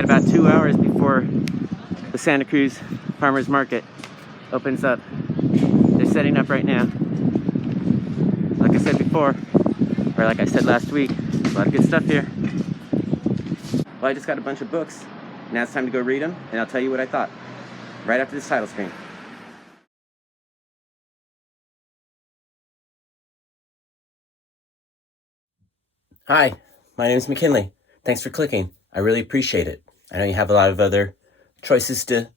got about 2 hours before the Santa Cruz Farmers Market opens up. They're setting up right now. Like I said before, or like I said last week, a lot of good stuff here. Well, I just got a bunch of books. Now it's time to go read them, and I'll tell you what I thought right after this title screen. Hi, my name is McKinley. Thanks for clicking. I really appreciate it. I know you have a lot of other choices to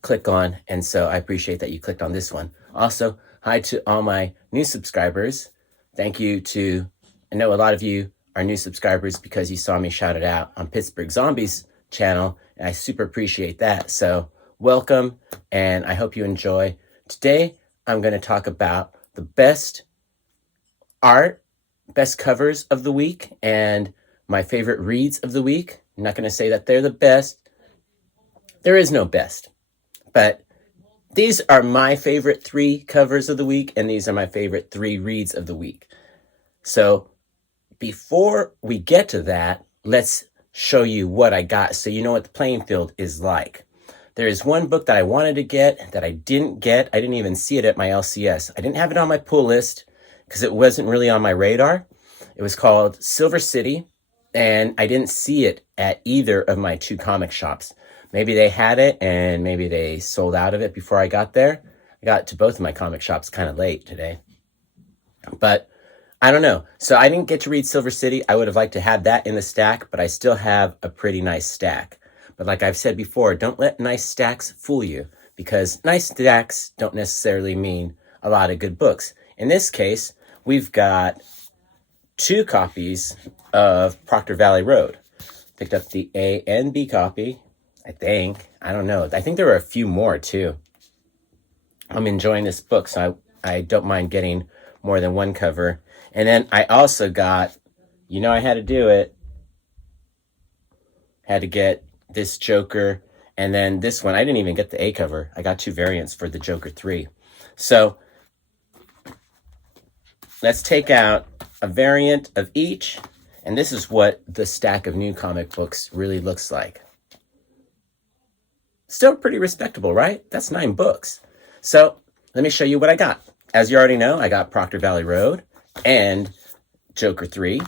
click on, and so I appreciate that you clicked on this one. Also, hi to all my new subscribers. Thank you to, I know a lot of you are new subscribers because you saw me shout it out on Pittsburgh Zombies channel, and I super appreciate that. So welcome, and I hope you enjoy. Today, I'm going to talk about the best art, best covers of the week, and my favorite reads of the week. I'm not going to say that they're the best. There is no best, but these are my favorite 3 covers of the week, and these are my favorite 3 reads of the week. So before we get to that, let's show you what I got so you know what the playing field is like. There is one book that I wanted to get that I didn't get. I didn't even see it at my LCS. I didn't have it on my pull list because it wasn't really on my radar. It was called Silver City, and I didn't see it at either of my 2 comic shops. Maybe they had it and maybe they sold out of it before I got there. I got to both of my comic shops kind of late today. But I don't know. So I didn't get to read Silver City. I would have liked to have that in the stack, but I still have a pretty nice stack. But like I've said before, don't let nice stacks fool you, because nice stacks don't necessarily mean a lot of good books. In this case, we've got 2 copies of Proctor Valley Road. Picked up the A and B copy, I think. I don't know. I think there were a few more too. I'm enjoying this book, so I don't mind getting more than 1 cover. And then I also got, you know I had to do it. Had to get this Joker, and then this one. I didn't even get the A cover. I got 2 variants for the Joker 3. So let's take out a variant of each, and this is what the stack of new comic books really looks like. Still pretty respectable, right? That's 9 books. So let me show you what I got. As you already know, I got Proctor Valley Road and Joker 3,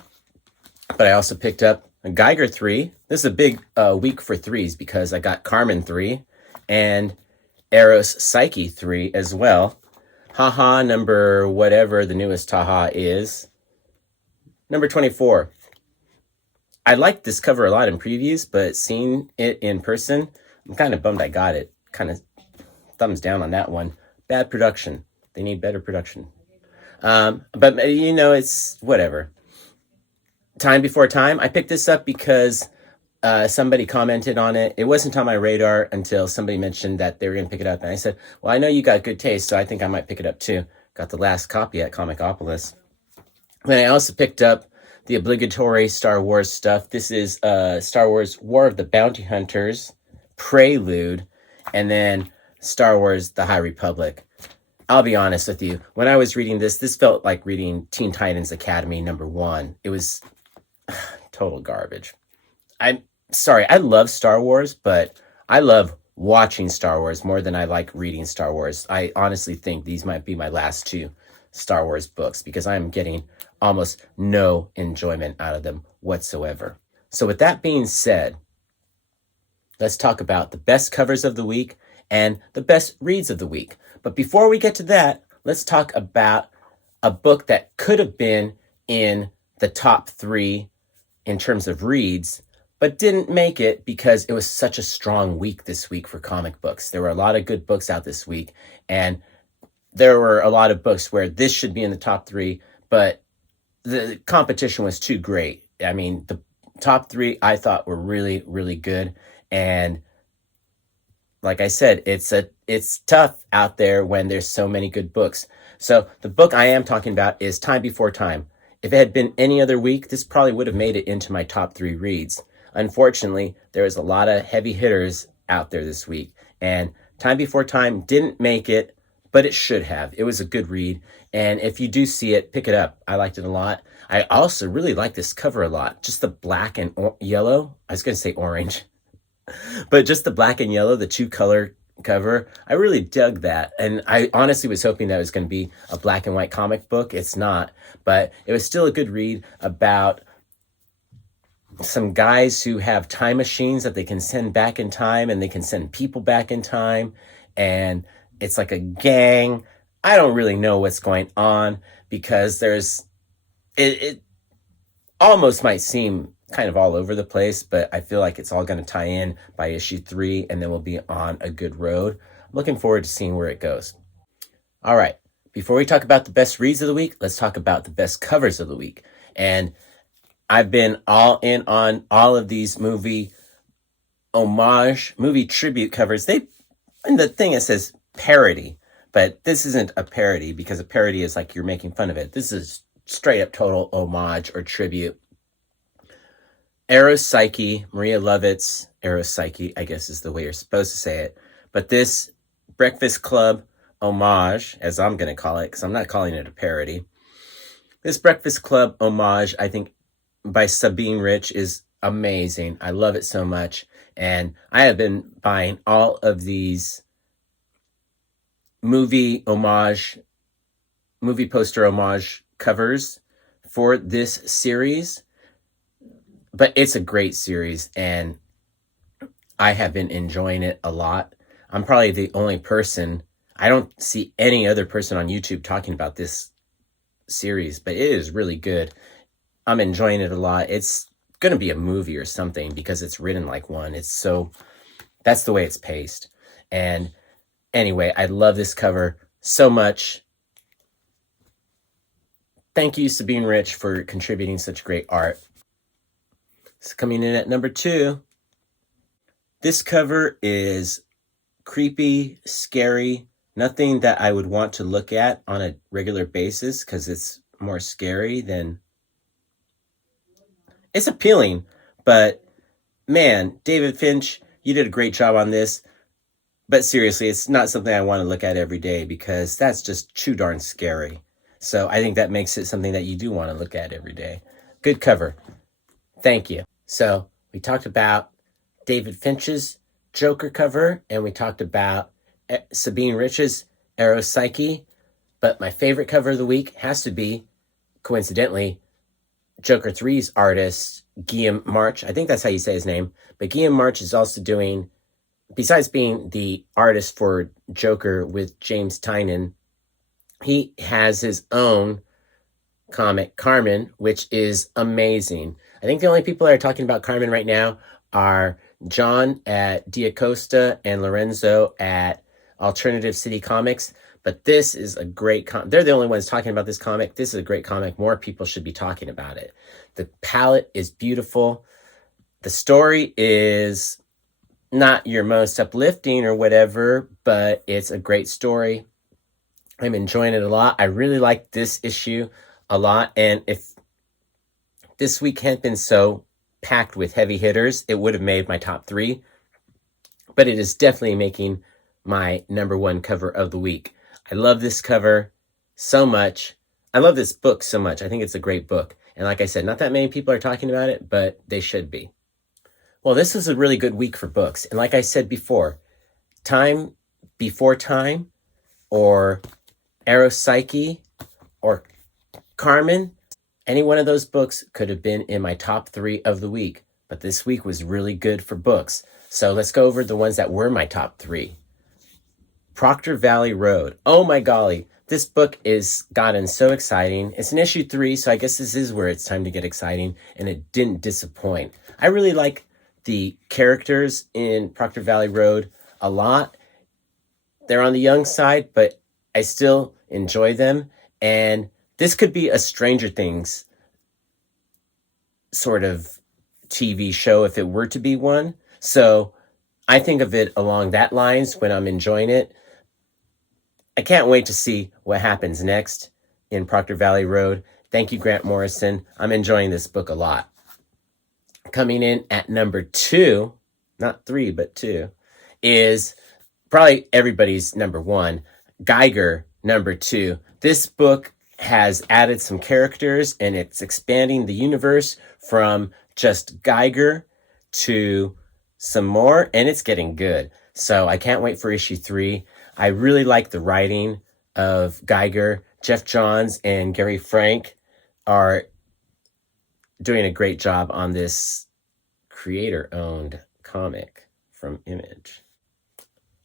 but I also picked up a Geiger 3. This is a big week for 3s because I got Karmen 3 and Eros Psyche 3 as well. Haha number whatever the newest haha is. Number 24. I liked this cover a lot in previews, but seeing it in person, I'm kind of bummed I got it. Kind of thumbs down on that one. Bad production. They need better production. But, you know, it's whatever. Time Before Time. I picked this up because somebody commented on it. It wasn't on my radar until somebody mentioned that they were going to pick it up. And I said, well, I know you got good taste, so I think I might pick it up too. Got the last copy at Comicopolis. Then I also picked up the obligatory Star Wars stuff. This is Star Wars War of the Bounty Hunters Prelude, and then Star Wars The High Republic. I'll be honest with you. When I was reading this felt like reading Teen Titans Academy #1. It was total garbage. I'm sorry. I love Star Wars, but I love watching Star Wars more than I like reading Star Wars. I honestly think these might be my last 2 Star Wars books because I'm getting almost no enjoyment out of them whatsoever. So with that being said, let's talk about the best covers of the week and the best reads of the week. But before we get to that, let's talk about a book that could have been in the top 3 in terms of reads, but didn't make it because it was such a strong week this week for comic books. There were a lot of good books out this week, and there were a lot of books where this should be in the top 3, but the competition was too great. I mean, the top 3 I thought were really, really good, and like I said, it's tough out there when there's so many good books. So the book I am talking about is Time Before Time. If it had been any other week, this probably would have made it into my top 3 reads. Unfortunately, there was a lot of heavy hitters out there this week, and Time Before Time didn't make it, but it should have. It was a good read, and if you do see it, pick it up. I liked it a lot. I also really like this cover a lot. Just the black and yellow. I was going to say orange. But just the black and yellow, the two color cover, I really dug that. And I honestly was hoping that it was going to be a black and white comic book. It's not, but it was still a good read about some guys who have time machines that they can send back in time, and they can send people back in time. And it's like a gang. I don't really know what's going on, because it almost might seem kind of all over the place, but I feel like it's all going to tie in by issue 3, and then we'll be on a good road. I'm looking forward to seeing where it goes. All right. Before we talk about the best reads of the week, let's talk about the best covers of the week. And I've been all in on all of these movie tribute covers. And the thing, it says parody, but this isn't a parody, because a parody is like you're making fun of it. This is straight up total homage or tribute. Eros Psyche, Maria Lovett's Eros Psyche, I guess is the way you're supposed to say it. But this Breakfast Club homage, as I'm going to call it, because I'm not calling it a parody. This Breakfast Club homage, I think, by Sabine Rich is amazing. I love it so much. And I have been buying all of these movie poster homage covers for this series. But it's a great series, and I have been enjoying it a lot. I'm probably the only person, I don't see any other person on YouTube talking about this series, but it is really good. I'm enjoying it a lot. It's going to be a movie or something, because it's written like one. That's the way it's paced. And anyway, I love this cover so much. Thank you, Sabine Rich, for contributing such great art. So coming in at number 2, this cover is creepy, scary, nothing that I would want to look at on a regular basis, because it's more scary than... It's appealing, but man, David Finch, you did a great job on this. But seriously, it's not something I want to look at every day, because that's just too darn scary. So I think that makes it something that you do want to look at every day. Good cover. Thank you. So we talked about David Finch's Joker cover, and we talked about Sabine Rich's Eros Psyche. But my favorite cover of the week has to be, coincidentally, Joker 3's artist, Guillaume March. I think that's how you say his name. But Guillaume March is also doing, besides being the artist for Joker with James Tynion, he has his own comic, Karmen, which is amazing. I think the only people that are talking about Karmen right now are John at Diacosta and Lorenzo at Alternative City Comics. But this is a great comic. They're the only ones talking about this comic. This is a great comic. More people should be talking about it. The palette is beautiful. The story is not your most uplifting or whatever, but it's a great story. I'm enjoying it a lot. I really like this issue a lot. And if this week hadn't been so packed with heavy hitters, it would have made my top 3. But it is definitely making my number 1 cover of the week. I love this cover so much. I love this book so much. I think it's a great book. And like I said, not that many people are talking about it, but they should be. Well, this was a really good week for books. And like I said before, Time Before Time, or Eros Psyche, or Karmen, any one of those books could have been in my top 3 of the week. But this week was really good for books. So let's go over the ones that were my top 3. Proctor Valley Road. Oh my golly. This book is gotten so exciting. It's in issue 3, so I guess this is where it's time to get exciting. And it didn't disappoint. I really like the characters in Proctor Valley Road a lot. They're on the young side, but I still enjoy them. And this could be a Stranger Things sort of TV show if it were to be one. So I think of it along that lines when I'm enjoying it. I can't wait to see what happens next in Proctor Valley Road. Thank you, Grant Morrison. I'm enjoying this book a lot. Coming in at number 2, not 3, but 2, is probably everybody's number 1, Geiger, number 2. This book has added some characters, and it's expanding the universe from just Geiger to some more, and it's getting good. So I can't wait for issue 3. I really like the writing of Geiger. Jeff Johns and Gary Frank are doing a great job on this creator-owned comic from Image.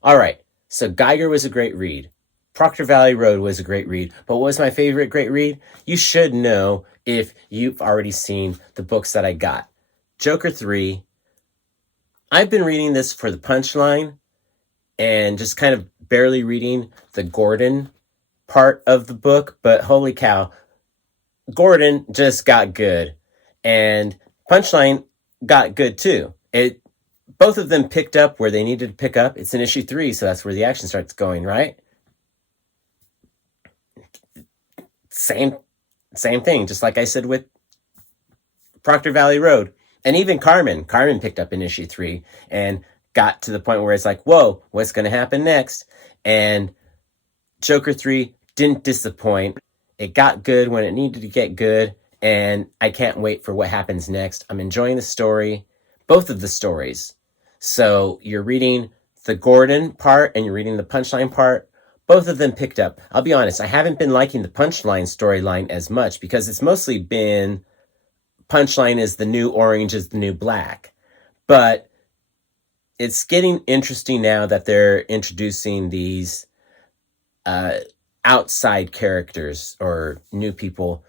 All right, so Geiger was a great read. Proctor Valley Road was a great read. But what was my favorite great read? You should know if you've already seen the books that I got. Joker 3. I've been reading this for the punchline and just kind of barely reading the Gordon part of the book. But holy cow, Gordon just got good. And punchline got good too. Both of them picked up where they needed to pick up. It's in issue 3, so that's where the action starts going, right? Same thing, just like I said with Proctor Valley Road. And even Karmen picked up in issue 3 and got to the point where it's like, whoa, what's going to happen next? And Joker 3 didn't disappoint. It got good when it needed to get good, and I can't wait for what happens next. I'm enjoying the story, both of the stories. So you're reading the Gordon part and you're reading the punchline part. Both of them picked up. I'll be honest, I haven't been liking the punchline storyline as much because it's mostly been punchline is the new orange is the new black. But it's getting interesting now that they're introducing these outside characters or new people.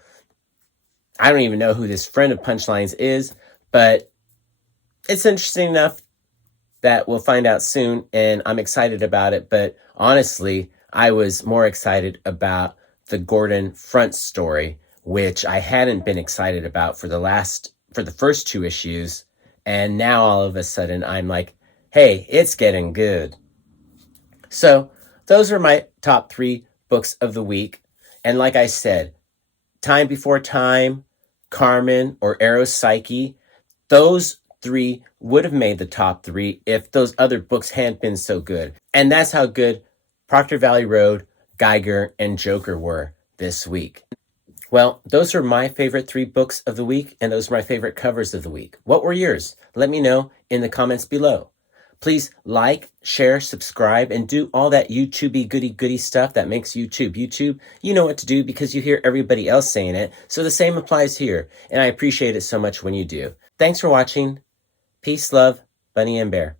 I don't even know who this friend of Punchline's is, but it's interesting enough that we'll find out soon, and I'm excited about it. But honestly, I was more excited about the Gordon front story, which I hadn't been excited about for the first 2 issues. And now all of a sudden I'm like, hey, it's getting good. So those are my top 3 books of the week. And like I said, Time Before Time, Karmen, or Eros Psyche, those 3 would have made the top 3 if those other books hadn't been so good. And that's how good Proctor Valley Road, Geiger, and Joker were this week. Well, those are my favorite 3 books of the week, and those are my favorite covers of the week. What were yours? Let me know in the comments below. Please like, share, subscribe, and do all that YouTubey goody stuff that makes YouTube. YouTube, you know what to do because you hear everybody else saying it, so the same applies here, and I appreciate it so much when you do. Thanks for watching. Peace, love, Bunny and Bear.